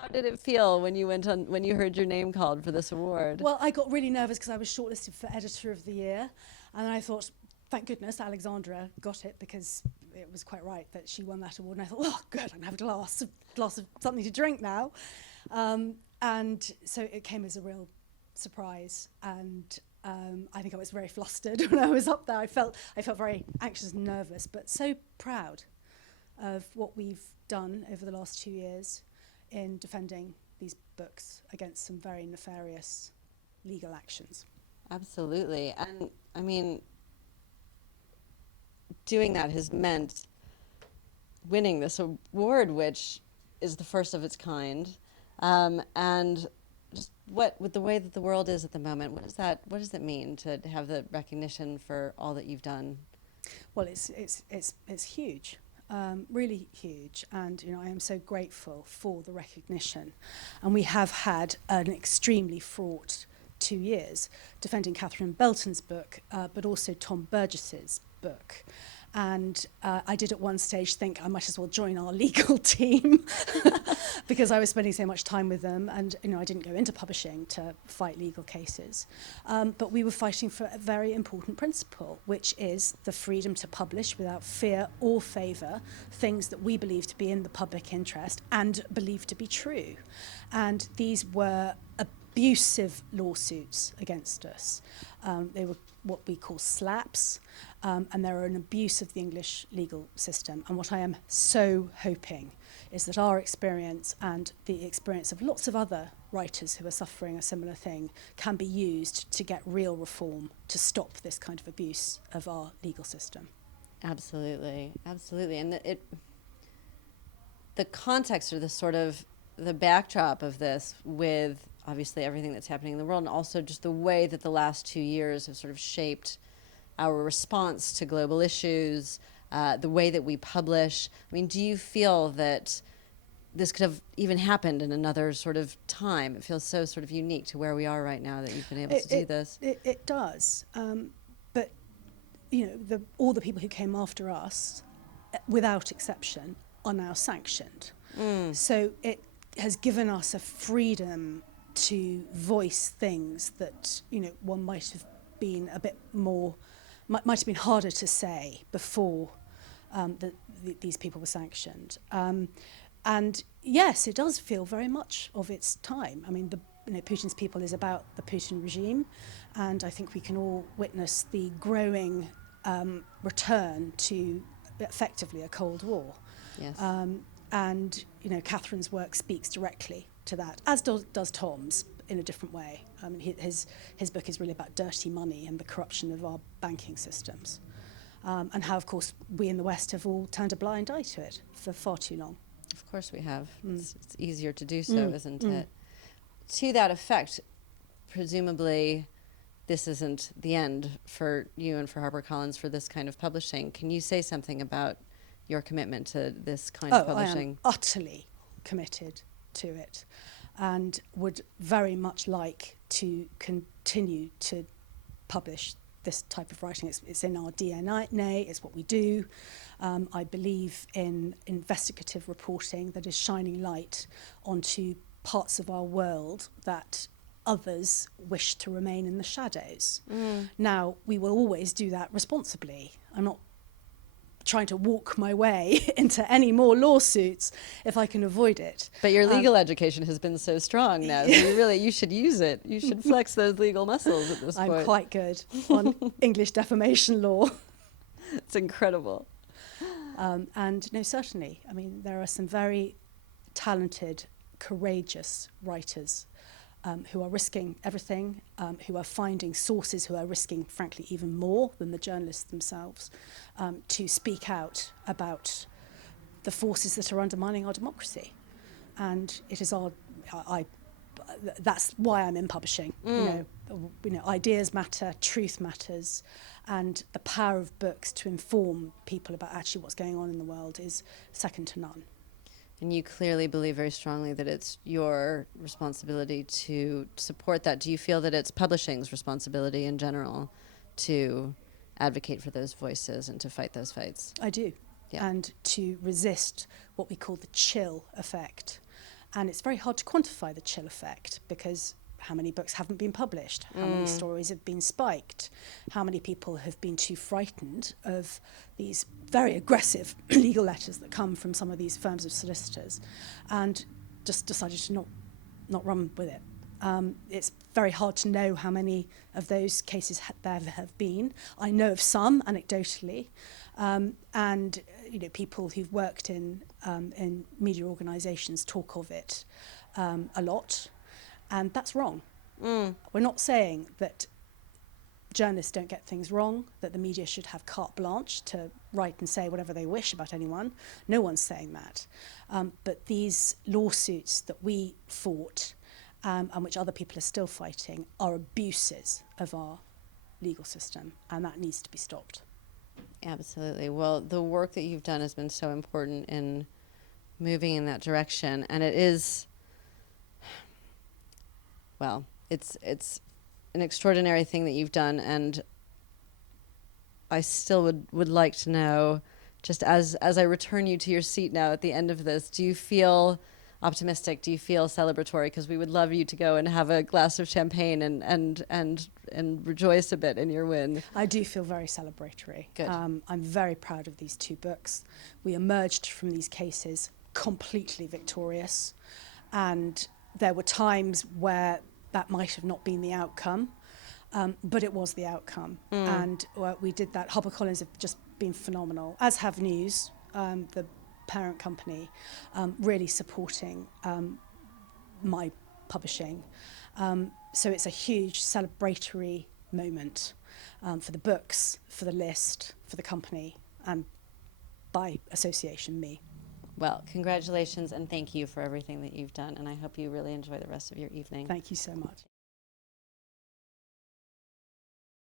How did it feel when you heard your name called for this award? Well, I got really nervous because I was shortlisted for Editor of the Year, and I thought, thank goodness Alexandra got it, because it was quite right that she won that award. And I thought, oh, good, I can have a glass of something to drink now. And so it came as a real surprise, and I think I was very flustered when I was up there. I felt very anxious and nervous, but so proud of what we've done over the last 2 years in defending these books against some very nefarious legal actions. Absolutely. And I mean, doing that has meant winning this award, which is the first of its kind. And just with the way that the world is at the moment, what does that mean to have the recognition for all that you've done? Well, it's huge. Really huge, and I am so grateful for the recognition. And we have had an extremely fraught 2 years defending Catherine Belton's book, but also Tom Burgess's book. And I did at one stage think I might as well join our legal team because I was spending so much time with them, and I didn't go into publishing to fight legal cases. But we were fighting for a very important principle, which is the freedom to publish without fear or favour things that we believe to be in the public interest and believe to be true. And these were abusive lawsuits against us. They were what we call slaps, and they're an abuse of the English legal system. And what I am so hoping is that our experience and the experience of lots of other writers who are suffering a similar thing can be used to get real reform to stop this kind of abuse of our legal system. Absolutely, absolutely. And the context, or the backdrop of this, with obviously everything that's happening in the world, and also just the way that the last 2 years have sort of shaped our response to global issues, the way that we publish. I mean, do you feel that this could have even happened in another sort of time? It feels so sort of unique to where we are right now that you've been able to do this. It does. But, all the people who came after us, without exception, are now sanctioned. So it has given us a freedom to voice things that one might have been a bit more, might have been harder to say before these people were sanctioned. And yes, it does feel very much of its time. I mean, Putin's People is about the Putin regime, and I think we can all witness the growing return to effectively a Cold War. Yes. And Catherine's work speaks directly to that, as does Tom's, in a different way. I mean, his book is really about dirty money and the corruption of our banking systems, and how, of course, we in the West have all turned a blind eye to it for far too long. Of course we have. It's easier to do so, isn't it? To that effect, presumably this isn't the end for you and for HarperCollins for this kind of publishing. Can you say something about your commitment to this kind of publishing? I am utterly committed to it, and would very much like to continue to publish this type of writing. It's in our DNA, it's what we do. I believe in investigative reporting that is shining light onto parts of our world that others wish to remain in the shadows. Now, we will always do that responsibly. I'm not trying to walk my way into any more lawsuits if I can avoid it. But your legal education has been so strong now, so you should use it. You should flex those legal muscles at this point. I'm quite good on English defamation law. It's incredible. And no, certainly, I mean, there are some very talented, courageous writers who are risking everything, who are finding sources, who are risking, frankly, even more than the journalists themselves, to speak out about the forces that are undermining our democracy. And it is that's why I'm in publishing. Ideas matter, truth matters, and the power of books to inform people about actually what's going on in the world is second to none. And you clearly believe very strongly that it's your responsibility to support that. Do you feel that it's publishing's responsibility in general to advocate for those voices and to fight those fights? I do. Yeah. And to resist what we call the chill effect. And it's very hard to quantify the chill effect, because how many books haven't been published? How many stories have been spiked? How many people have been too frightened of these very aggressive legal letters that come from some of these firms of solicitors, and just decided to not run with it? It's very hard to know how many of those cases there have been. I know of some anecdotally, and people who've worked in media organisations talk of it a lot, and that's wrong. We're not saying that journalists don't get things wrong, that the media should have carte blanche to write and say whatever they wish about anyone. No one's saying that. But these lawsuits that we fought, and which other people are still fighting, are abuses of our legal system, and that needs to be stopped. Absolutely. Well, the work that you've done has been so important in moving in that direction, and it is, well, it's an extraordinary thing that you've done, and I still would like to know, just as I return you to your seat now at the end of this, do you feel optimistic? Do you feel celebratory? Because we would love you to go and have a glass of champagne and rejoice a bit in your win. I do feel very celebratory. Good. I'm very proud of these 2 books. We emerged from these cases completely victorious, and there were times where that might have not been the outcome, but it was the outcome. And we did that. HarperCollins have just been phenomenal, as have News, the parent company, really supporting my publishing. So it's a huge celebratory moment for the books, for the list, for the company, and by association, me. Well, congratulations and thank you for everything that you've done, and I hope you really enjoy the rest of your evening. Thank you so much.